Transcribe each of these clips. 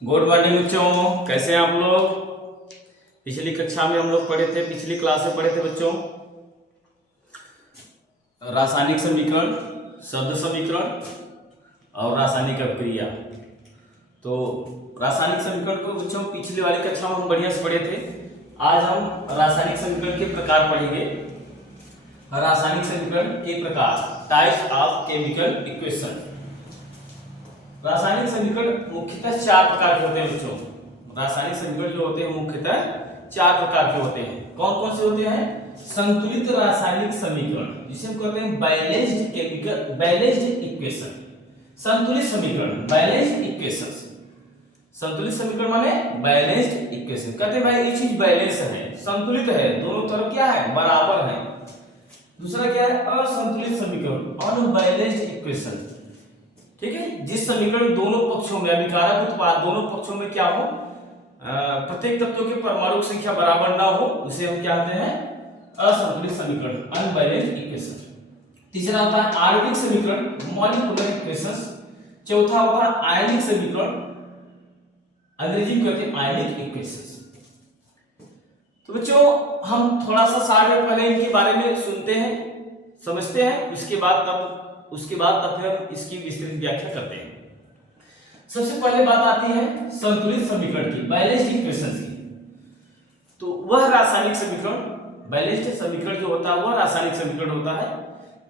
Good morning बच्चों, कैसे हैं आप लोग। पिछली कक्षा में हम लोग पढ़े थे, पिछली क्लास में पढ़े थे बच्चों रासायनिक समीकरण, शब्द समीकरण और रासायनिक अभिक्रिया। तो रासायनिक समीकरण को बच्चों पिछली वाली कक्षा में हम बढ़िया से पढ़े थे। आज हम रासायनिक समीकरण के प्रकार पढ़ेंगे। रासायनिक समीकरण के प्रकार, टाइप्स ऑफ केमिकल इक्वेशन। रासायनिक समीकरण मुख्यतः चार प्रकार के होते हैं बच्चों। रासायनिक समीकरण जो होते हैं मुख्यतः चार प्रकार के होते हैं। कौन कौन से होते हैं? संतुलित रासायनिक समीकरण, जिसे हम कहते हैं बैलेंस्ड केमिकल बैलेंस्ड इक्वेशन। संतुलित समीकरण, बैलेंस्ड इक्वेशंस। संतुलित समीकरण माने बैलेंस्ड इक्वेशन। कहते हैं भाई ये चीज बैलेंस है, संतुलित है, दोनों तरफ क्या है? बराबर है। दूसरा क्या है? असंतुलित समीकरण, अनबैलेंस्ड इक्वेशन। ठीक है, जिस समीकरण दोनों पक्षों में अभिकारक उत्पाद दोनों पक्षों में क्या हो, प्रत्येक तत्वों के परमाणु संख्या बराबर ना हो, उसे हम क्या कहते हैं? असंतुलित समीकरण, अनबैलेंस्ड इक्वेशन। तीसरा होता है आणविक समीकरण, मॉलिक्यूलर इक्वेशंस। चौथा होता है आयनिक समीकरण, अंग्रेजी में कहते हैं आयनिक इक्वेशंस। तो बच्चों हम थोड़ा सा शार्ट में पहले इनके बारे में सुनते हैं, समझते हैं, उसके बाद तब फिर हम इसकी विस्तृत व्याख्या करते हैं। सबसे पहले बात आती है संतुलित समीकरण की, बैलेंस्ड इक्वेशंस की। तो वह रासायनिक समीकरण, बैलेंस्ड समीकरण जो होता है वह रासायनिक समीकरण होता है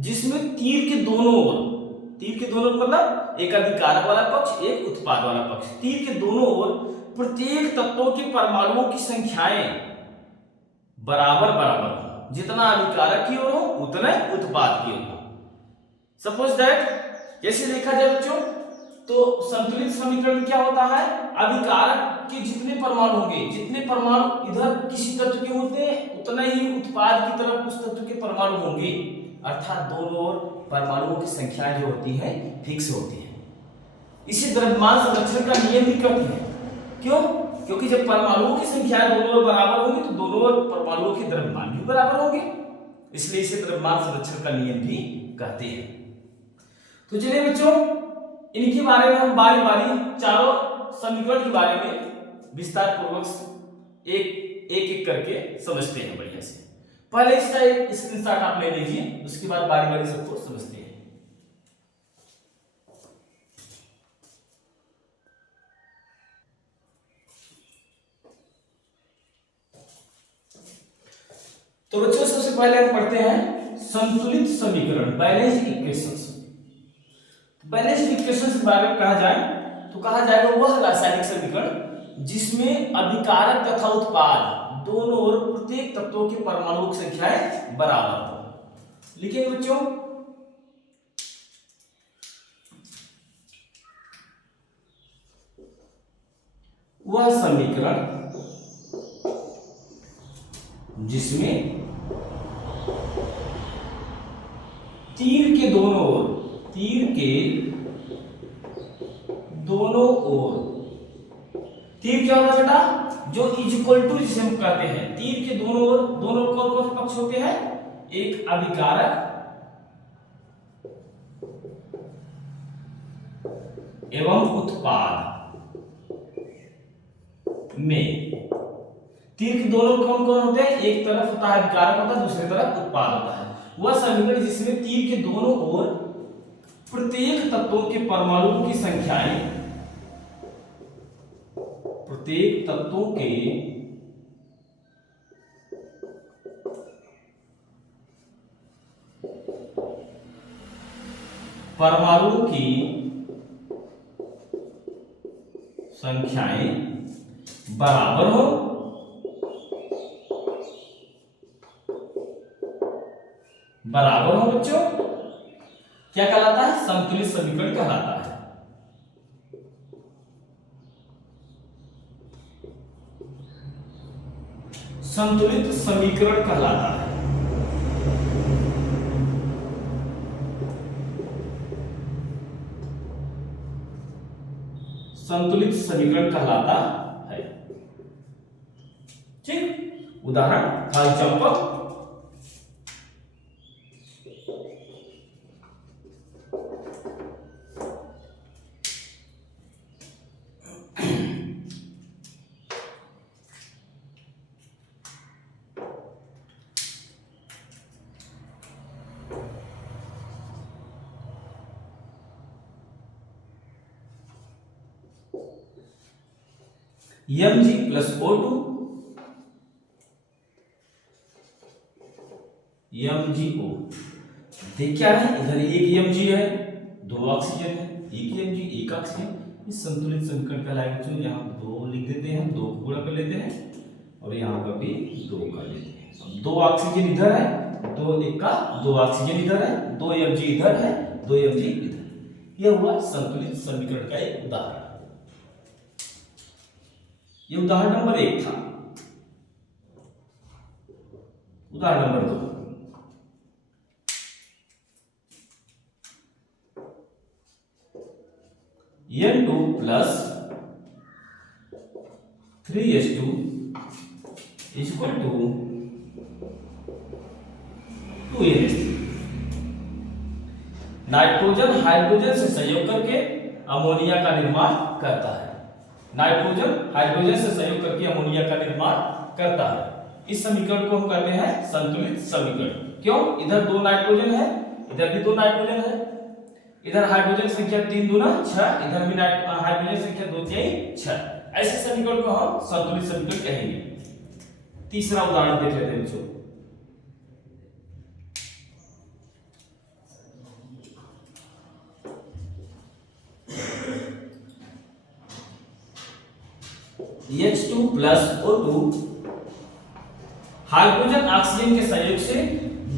जिसमें तीर के दोनों मतलब एक अभिकारक वाला पक्ष, एक उत्पाद वाला पक्ष, तीर के दोनों ओर प्रत्येक तत्वों के परमाणुओं की संख्याएं बराबर हो। जितना अभिकारक की ओर हो उतना उत्पाद की ओर हो। सपोज दैट, कैसे देखा जाए बच्चों, तो संतुलित समीकरण क्या होता है? अभिकारक के जितने परमाणु होंगे, जितने परमाणु इधर किसी तत्व के होते हैं उतना ही उत्पाद की तरफ उस तत्व के परमाणु होंगे। अर्थात दोनों ओर परमाणुओं की संख्या जो होती है फिक्स होती है। इसे द्रव्यमान संरक्षण का नियम भी कहते हैं। क्यों? क्योंकि जब परमाणुओं की संख्या दोनों ओर बराबर होगी तो दोनों ओर परमाणुओं के द्रव्यमान भी बराबर होंगे, इसलिए इसे द्रव्यमान संरक्षण का नियम भी कहते हैं। तो चलिए बच्चों इनके बारे में हम बारी बारी चारों समीकरण के बारे में विस्तार पूर्वक एक करके समझते हैं बढ़िया से। पहले इसका एक स्क्रीनशॉट आप ले लीजिए, उसके बाद बारी बारी सबको समझते हैं। तो बच्चों सबसे पहले हम पढ़ते हैं संतुलित समीकरण, बैलेंस्ड इक्वेशंस। बैलेंस्ड इक्वेशंस के बारे में कहा जाए तो कहा जाएगा वह रासायनिक समीकरण जिसमें अभिकारक तथा उत्पाद दोनों ओर प्रत्येक तत्वों के परमाणुओं की संख्याएं बराबर हो। लिखिए बच्चों, वह समीकरण जिसमें तीर के दोनों ओर, तीर क्या होता है बेटा? जो इज इक्वल टू, जिसे हम कहते हैं तीर के दोनों ओर, दोनों कौन कौन से पक्ष होते हैं? एक अभिकारक एवं उत्पाद में। तीर के दोनों कौन कौन होते हैं? एक तरफ होता है अभिकारक होता है, दूसरी तरफ उत्पाद होता है। वह समीकरण जिसमें तीर के दोनों ओर प्रत्येक तत्वों के परमाणुओं की संख्याएं, प्रत्येक तत्वों के परमाणुओं की संख्याएं बराबर हो, बच्चों क्या कहलाता है? संतुलित समीकरण कहलाता है। संतुलित समीकरण कहलाता है। संतुलित समीकरण कहलाता है। ठीक, उदाहरण थाई चंपक, Mg प्लस O2 MgO। देख क्या है, इधर एक Mg है, दो ऑक्सीजन है, एक Mg एक ऑक्सीजन। इस संतुलित समीकरण का लाइक जो यहाँ दो लिख देते हैं, दो को पूरा कर लेते हैं और यहाँ पर भी दो कर लेते हैं। अब दो ऑक्सीजन इधर है, दो एक का दो ऑक्सीजन इधर है, दो Mg इधर है, दो Mg इधर। यह हुआ संतुलित समीकरण का एक उदाहरण। ये उदाहरण नंबर 1 था। उदाहरण number 2, N2 plus 3H2 equal to 2NH3। Nitrogen hydrogen से संयोग करके अमोनिया का निर्माण करता है। नाइट्रोजन हाइड्रोजन से संयोग करके अमोनिया का निर्माण करता है। इस समीकरण को हम कहते हैं संतुलित समीकरण। क्यों? इधर दो नाइट्रोजन है, इधर भी दो नाइट्रोजन है, इधर हाइड्रोजन संख्या 3 दूना 6, इधर भी हाइड्रोजन संख्या 2 3 6। ऐसे समीकरण को हम संतुलित समीकरण कहेंगे। तीसरा उदाहरण देख लेते हैं बच्चों। H2 plus O2 hydrogen oxygen के संयोग से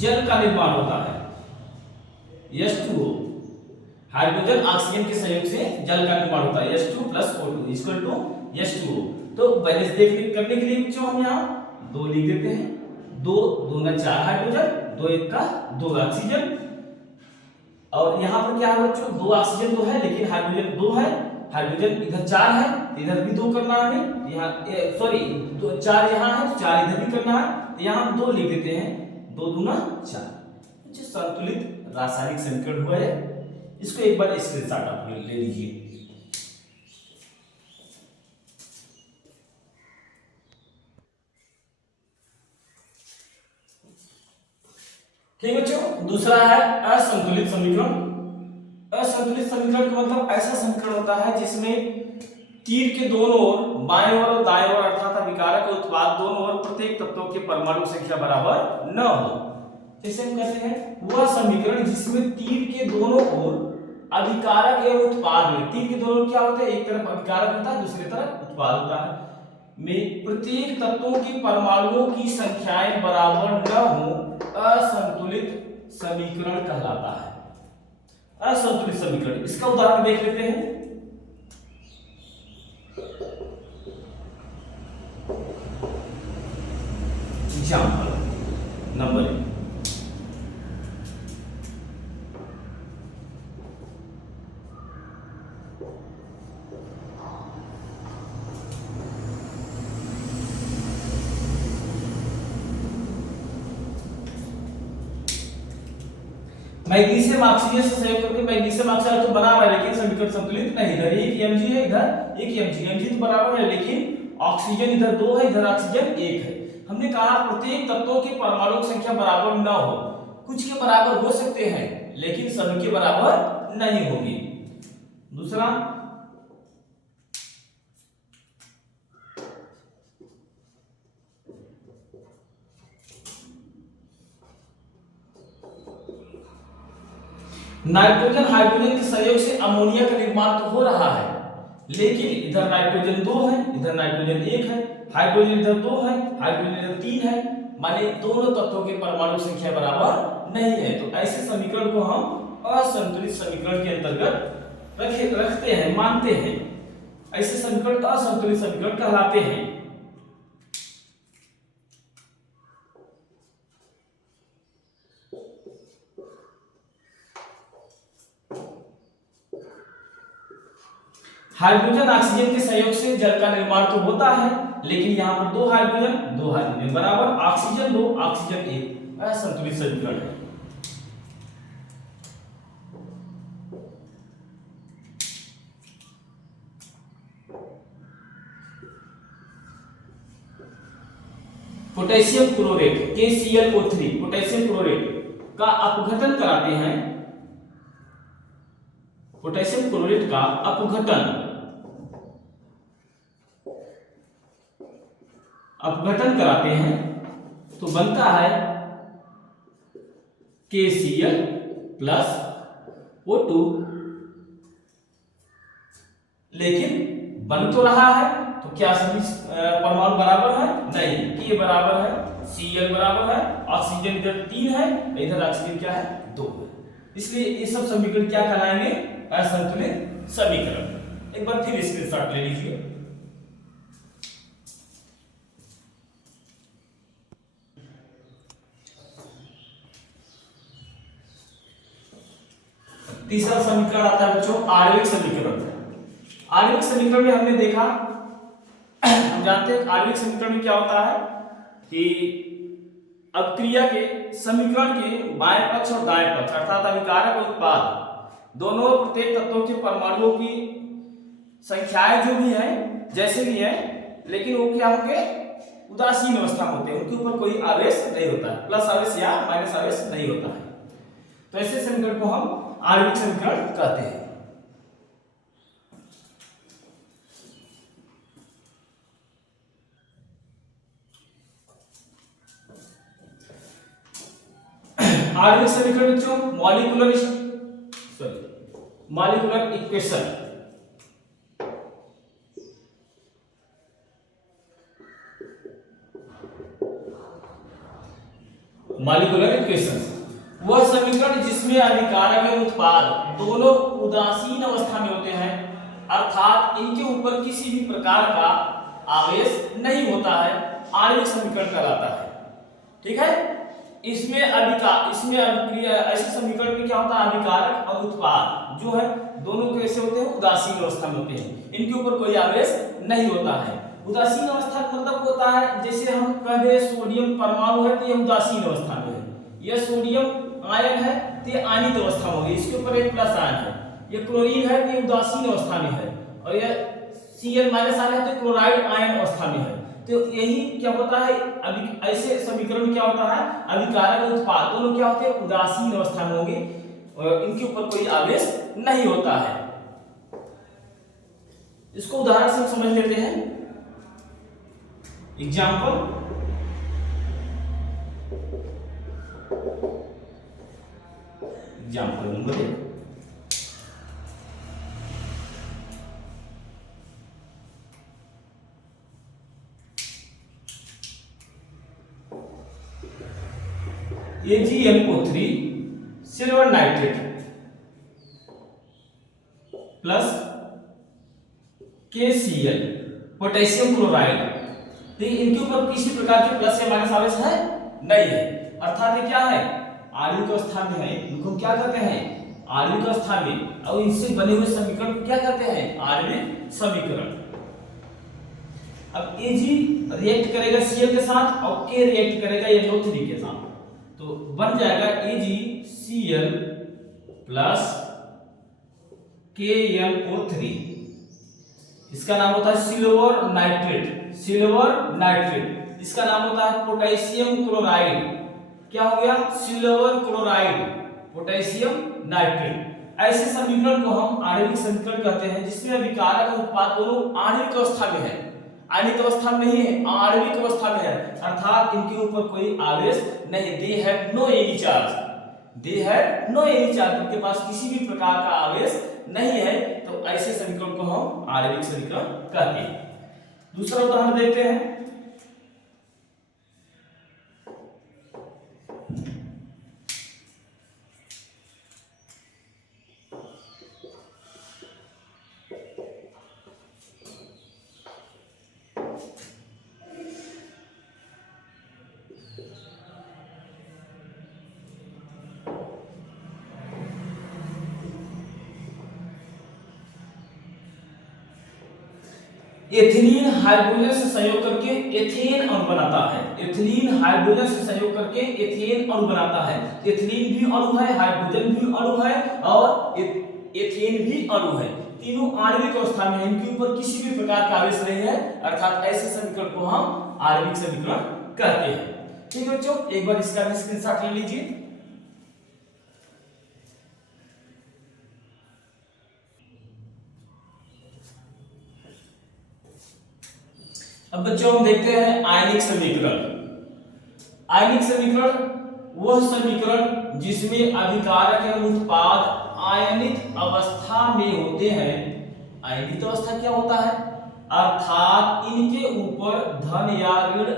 जल का निर्माण होता है। H2O हाइड्रोजन ऑक्सीजन के संयोग से जल का निर्माण होता है। H2 plus O2 equal to H2O। तो बैलेंस देखने करने के लिए बच्चों हम यहाँ दो लिख देते हैं, दो दूना 4 हाइड्रोजन, दो एक का दो ऑक्सीजन। और यहाँ पर क्या है बच्चों, दो ऑक्सीजन तो है लेकिन हाइड्रोजन दो है, हाइड्रोजन इधर 4 है, इधर भी दो करना है हमें, यहाँ सॉरी 4 यहाँ है, 4 इधर भी करना है, यहाँ हम दो लिख देते हैं, दो दूना 4। संतुलित रासायनिक समीकरण हुआ है। इसको एक बार स्क्रीनशॉट आप ले लीजिए। ठीक बच्चों, दूसरा है असंतुलित समीकरण। असंतुलित समीकरण का मतलब ऐसा समीकरण होता है जिसमें तीर के दोनों ओर, बाएं ओर और दाएं ओर अर्थात अभिकारक और उत्पाद दोनों ओर प्रत्येक तत्वों के परमाणु संख्या बराबर न हो। जैसे हम कहते हैं वह समीकरण जिसमें तीर के दोनों ओर अभिकारक एवं उत्पाद में, तीर के दोनों क्या होता है, एक तरफ अभिकारक होता है, दूसरी तरफ उत्पाद होता है, में प्रत्येक तत्वों के परमाणुओं की संख्याएं बराबर न हो, असंतुलित समीकरण कहलाता है। असंतुलित समीकरण, इसका उदाहरण देख लेते हैं। एग्जाम्पल नंबर 1, मैग्नीशियम ऑक्सीजन से संयोग करके मैग्नीशियम ऑक्साइड तो बना हुआ है लेकिन समीकरण संतुलित नहीं। इधर एक Mg है, इधर एक Mg तो बराबर है लेकिन ऑक्सीजन इधर 2 है, इधर ऑक्सीजन 1 है। हमने कहा प्रत्येक तत्वों की परमाणु संख्या बराबर न हो, कुछ के बराबर हो सकते हैं लेकिन सभी के बराबर नहीं होगी। दूसरा, नाइट्रोजन हाइड्रोजन के संयोग से अमोनिया का निर्माण तो हो रहा है लेकिन इधर नाइट्रोजन 2 है, इधर नाइट्रोजन 1 है, हाइड्रोजन इधर 2 है, हाइड्रोजन इधर 3 है, माने दोनों तत्वों के परमाणु संख्या बराबर नहीं है। तो ऐसे समीकरण को हम असंतुलित समीकरण के अंतर्गत रखते हैं, मानते हैं। ऐसे समीकरण असंतुलित समीकरण कहलाते हैं। हाइड्रोजन ऑक्सीजन के संयोग से जल का निर्माण तो होता है लेकिन यहाँ पर दो हाइड्रोजन बराबर ऑक्सीजन 2 ऑक्सीजन 1, असंतुलित समीकरण है। Potassium chlorate KClO3, potassium chlorate का अपघटन कराते हैं, पोटेशियम क्लोराइड का अपघटन कराते हैं तो बनता है KCl प्लस O2। लेकिन बन तो रहा है, तो क्या सभी परमाणु बराबर है? नहीं, K बराबर है, Cl बराबर है, ऑक्सीजन इधर 3 है, इधर ऑक्सीजन क्या है? 2 है। इसलिए ये सब समीकरण क्या कहलाएंगे? असंतुलित समीकरण। एक बार फिर स्क्रीनशॉट ले लीजिए। तीसरा समीकरण आता है बच्चों आणविक समीकरण। आणविक समीकरण में हमने देखा, हम जानते हैं आणविक समीकरण में क्या होता है कि अभिक्रिया के समीकरण के बाएं पक्ष और दाएं पक्ष अर्थात अभिकारक और उत्पाद दोनों प्रत्येक तत्वों के परमाणुओं की संख्याएं जो भी है जैसे भी है, लेकिन वो क्या होंगे? उदासीन अवस्था में होते हैं, उनके ऊपर कोई आवेश नहीं होता है, प्लस आवेश या माइनस आवेश नहीं होता है। तो ऐसे समीकरण को हम आणविक समीकरण कहते हैं। आणविक समीकरण बच्चों मॉलिक्यूलर इक्वेशन। मॉलिक्यूलर इक्वेशन वह समीकरण जिसमें अभिकारक एवं उत्पाद दोनों उदासीन अवस्था में होते हैं, अर्थात इनके ऊपर किसी भी प्रकार का आवेश नहीं होता है, आणविक समीकरण कहलाता है। ठीक है, इसमें अभिक्रिया ऐसे समीकरण में क्या होता है? अभिकारक और उत्पाद जो है दोनों कैसे होते हैं? उदासीन अवस्था में होते हैं, इनके ऊपर कोई आवेश नहीं होता है। उदासीन अवस्था का मतलब होता है जैसे हम कह दे सोडियम परमाणु है तो यह उदासीन अवस्था में है, यह सोडियम आयन है तो ये आयनित अवस्था में होगी, इसके ऊपर एक प्लस आयन है, ये क्लोरीन है तो ये उदासीन अवस्था में है, और ये Cl माइनस आयन है तो क्लोराइड आयन अवस्था में है। तो यही क्या होता है? अभी ऐसे समीकरण में क्या होता है? अभिकारक और उत्पाद दोनों क्या होते हैं? उदासीन अवस्था में होंगे और इनके ऊपर कोई आवेश नहीं होता है। इसको उदाहरण से समझ लेते हैं। Example, number 1, AgNO3 silver nitrate plus KCl potassium chloride, तो इनके ऊपर किसी प्रकार के प्लस या माइनस आवेश है? नहीं है, अर्थात ये क्या है? आणविक अवस्था में है, इनको क्या कहते हैं? आणविक अवस्था में, और इनसे बने हुए समीकरण को क्या कहते हैं? आणविक समीकरण। अब Ag रिएक्ट करेगा Cl के साथ और K रिएक्ट करेगा NO3 के साथ, तो बन जाएगा AgCl प्लस KNO3। इसका नाम होता है सिल्वर नाइट्रेट। इसका नाम होता है पोटेशियम क्लोराइड। क्या हो गया? Silver chloride, potassium nitrate. ऐसे समीकरण को हम आणविक समीकरण कहते हैं जिसमें अभिकारक और उत्पाद दोनों आणविक अवस्था में है, आयनिक अवस्था में नहीं है, आणविक अवस्था में है, अर्थात इनके ऊपर कोई आवेश नहीं। They have no any charge, इनके पास किसी भी प्रकार का आवेश नहीं है, तो ऐसे समीकरण को हम आणविक समीकरण कहते हैं। दूसरा उदाहरण देखते हैं। एथिलीन हाइड्रोजन से संयोग करके एथेन अणु बनाता है। एथिलीन हाइड्रोजन से संयोग करके एथेन अणु बनाता है। एथिलीन भी अणु है, हाइड्रोजन भी अणु है और एथेन भी अणु है। तीनों आणविक अवस्था में है, इनके ऊपर किसी भी प्रकार का आवेश नहीं है, अर्थात ऐसे समीकरण को हम आणविक समीकरण कहते हैं। ठीक है बच्चों, एक बार इसका भी स्क्रीनशॉट ले लीजिए। अब बच्चों हम देखते हैं आयनिक समीकरण। आयनिक समीकरण वह समीकरण जिसमें अभिकारक एवं उत्पाद आयनित अवस्था में होते हैं। आयनित अवस्था क्या होता है? अर्थात इनके ऊपर धन या ऋण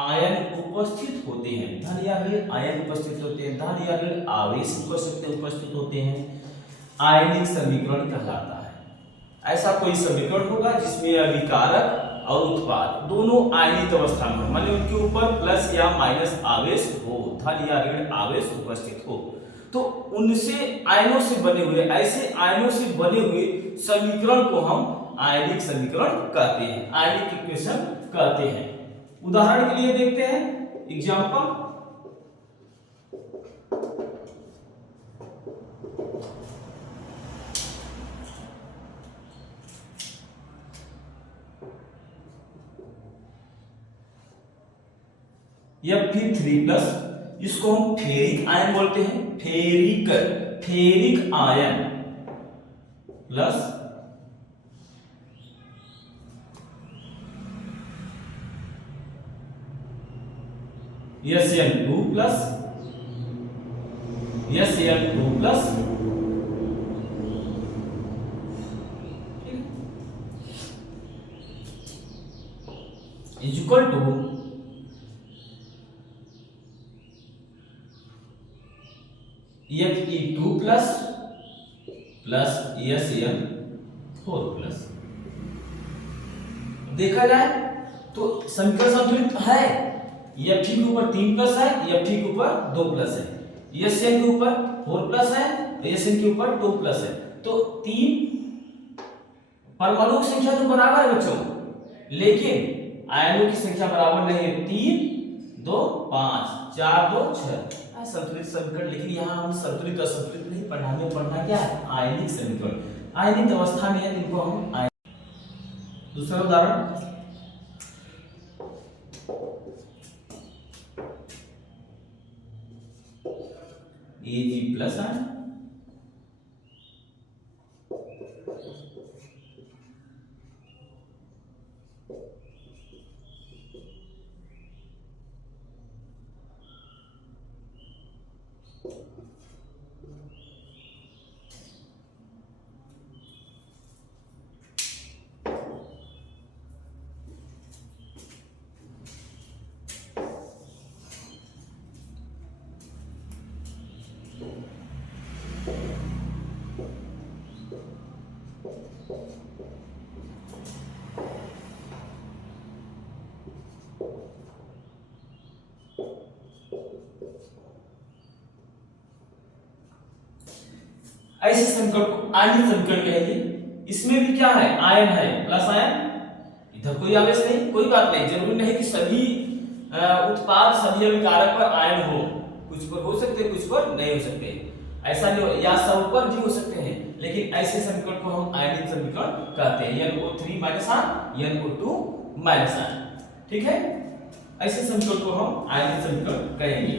आयन उपस्थित होते हैं। धन या ऋण आयन उपस्थित होते हैं, धन या ऋण आवेश उपस्थित होते हैं। आयनिक समीकरण कहलाता है। ऐसा कोई समीकरण होगा जिसमें अभिकारक और उत्पाद दोनों आयनित अवस्था में हो, माने उनके ऊपर प्लस या माइनस आवेश हो, धन या ऋण आवेश उपस्थित हो, तो उनसे आयनों से बने हुए, ऐसे आयनों से बने हुए समीकरण को हम आयनिक समीकरण कहते हैं, आयनिक इक्वेशन कहते हैं। उदाहरण के लिए देखते हैं एग्जांपल। Fe3+, इसको हम फेरिक आयन बोलते हैं। Ferric ion plus SN2+ is equal to Fe2+ plus SN4+। देखा जाए तो समीकरण संतुलित है। Fe के ऊपर 3+ है, Fe के ऊपर 2+ है, SN के ऊपर 4+ है, SN के ऊपर 2+ है। तो 3 परमाणु की संख्या तो बराबर है बच्चों, लेकिन आयनों की संख्या बराबर नहीं है। 3 2 5 4 2 6 संतुलित समीकरण। लेकिन यहाँ हम संतुलित असंतुलित नहीं पढ़ना, हमें पढ़ना क्या है? आयनिक समीकरण। आयनिक अवस्था में है इनको हम। दूसरा उदाहरण, Ag+ आयन ऐसे समीकरण को आयनिक समीकरण कहेंगे। इसमें भी क्या है? आयन है, प्लस आयन, इधर कोई आवेश नहीं। कोई बात नहीं, जरूरी नहीं कि सभी उत्पाद सभी अभिकारक पर आयन हो, कुछ पर हो सकते, कुछ पर नहीं हो सकते। ऐसा नहीं, या सब पर भी हो सकते हैं, लेकिन ऐसे समीकरण को हम आयनिक समीकरण कहते हैं। NO3- NO2-। ठीक है, ऐसे समीकरण को हम आयनिक समीकरण कहेंगे।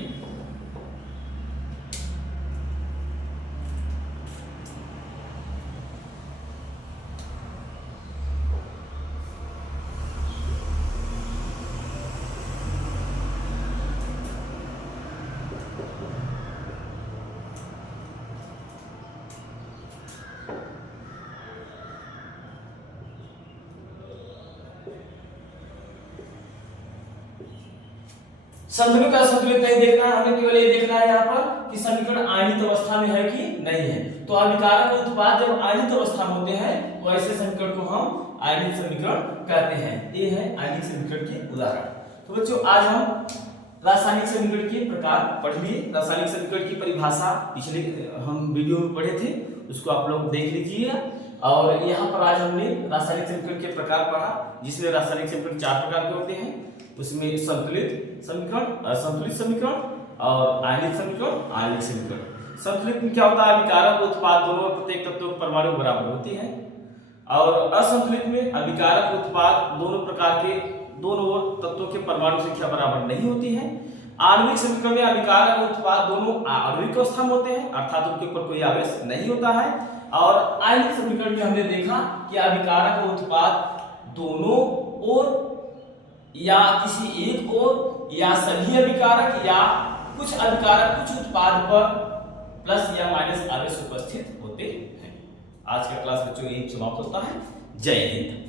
संतुलित असंतुलित नहीं देखना है, हमें केवल ये देखना है यहाँ पर कि समीकरण आयनित अवस्था में है कि नहीं है। तो अभिकारक और उत्पाद जब आयनित अवस्था में होते हैं तो ऐसे समीकरण को हम आयनिक समीकरण कहते हैं। ये है आयनिक समीकरण के उदाहरण। तो बच्चों, आज हम रासायनिक समीकरण के प्रकार पढ़ लिए। रासायनिक समीकरण की परिभाषा पिछले हम वीडियो में पढ़े थे, उसको आप लोग देख लीजिए। और यहाँ पर आज हमने रासायनिक समीकरण के प्रकार पढ़ा, जिसमें रासायनिक समीकरण 4 प्रकार के होते हैं। उसमें संतुलित समीकरण, असंतुलित समीकरण और आयनिक समीकरण, आयनिक समीकरण। संतुलित में क्या होता है? अभिकारक उत्पाद दोनों प्रत्येक तत्वों के परमाणु बराबर होती हैं। और असंतुलित में अभिकारक उत्पाद दोनों प्रकार के, दोनों तत्वों के परमाणु संख्या बराबर नहीं होती है। आणविक समीकरण में अभिकारक उत्पाद दोनों आणविक अवस्था में होते हैं, अर्थात उनके ऊपर कोई आवेश नहीं होता है। और आयनिक समीकरण में हमने देखा कि अभिकारक उत्पाद दोनों ओर या किसी एक ओर या सभी अभिकारक या कुछ अभिकारक कुछ उत्पाद पर प्लस या माइनस आवेश उपस्थित होते हैं। आज का क्लास बच्चों यही समाप्त होता है। जय हिंद।